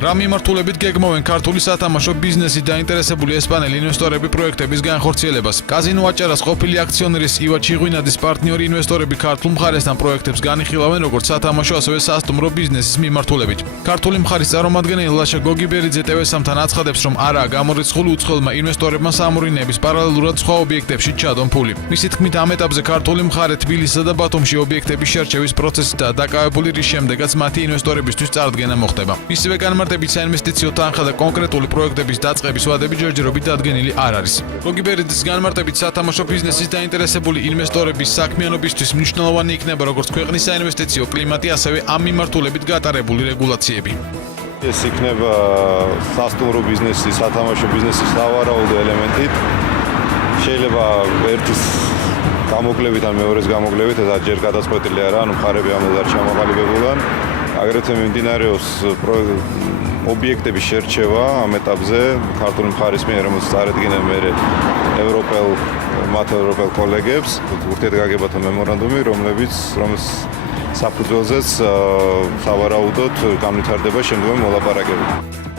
რა მიმართულებით გეგმავენ ქართული სათამაშო ბიზნესით დაინტერესებული ესპანელი ინვესტორები პროექტების განხორციელებას. კაზინო აჭარას ყოფილი აქციონერის ივა ჩიღვინაძის პარტნიორი ინვესტორები ქართულ მხარესთან პროექტებს განიხილავენ როგორც სათამაშო, ასევე სასტუმრო ბიზნესის მიმართულებით. ქართული მხარის წარმომადგენელი ლაშა გოგიბერიძე TV-სთან აცხადებს, რომ არაა გამორიცხული უცხოელმა ინვესტორებმა სამურინების პარალელურად სხვა ობიექტებში ჩადონ ფული. მისი თქმით, ამ ეტაპზე ქართული მხარე თბილისსა და ბათუმში ობიექტების შერჩევის პროცესითაა დაკავებული, რის შემდეგაც მათი ინვესტორებისთვის წარდგენა მოხდება. მისივე განმარტებით საინვესტიციო თანხა და კონკრეტული პროექტების დაწყების ვადები ჯერჯერობით დადგენილი არ არის. გოგიბერიძის განმარტებით, სათამაშო ბიზნესის დაინტერესებული ინვესტორების საქმიანობისთვის მნიშვნელოვანი იქნება როგორც ქვეყნის საინვესტიციო კლიმატი, ასევე ამ მიმართულებით გატარებული რეგულაციები. ეს იქნება სასტუმრო ბიზნესის, სათამაშო ბიზნესის სავარაუდო ელემენტი. შეიძლება ერთის გამოკლებით ან მეორეს გამოკლებით, ეს ჯერ გადაწყვეტილი არა, ანუ მხარები ამაზე არ ჩამოყალიბებულან. აგრეთვე მიმდინარეობს ობიექტების შერჩევა ამ ეტაპზე ქართული მხარის მიერ, რომელიც წარედგინა მერე მათ ევროპელ კოლეგებს, ურთიერთგაგებათა მემორანდუმი, რომლის საფუძველზეც სავარაუდოდ განვითარდება შემდგომი მოლაპარაკებები.